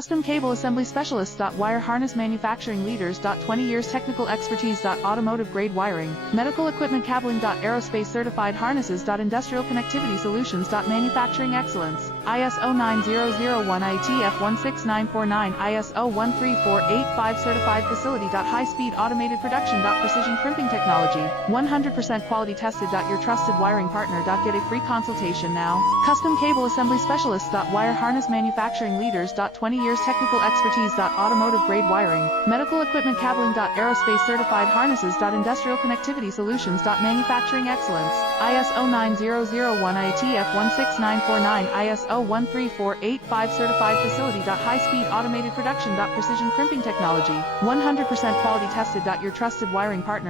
Custom Cable Assembly Specialists. Wire Harness Manufacturing Leaders. 20 years technical expertise. Automotive grade wiring, medical equipment cabling. Aerospace certified harnesses. Industrial connectivity solutions. Manufacturing excellence. ISO 9001 IATF 16949 ISO 13485 certified facility. High speed automated production. Precision crimping technology, 100% quality tested. Your trusted wiring partner. Get a free consultation now. Custom Cable Assembly Specialists. Wire Harness Manufacturing Leaders. 20 years technical expertise. Automotive grade wiring, medical equipment cabling. Aerospace certified harnesses. Industrial connectivity solutions. Manufacturing excellence. ISO 9001 IATF 16949 ISO 13485 certified facility. High speed automated production. Precision crimping technology, 100% quality tested. Your trusted wiring partner.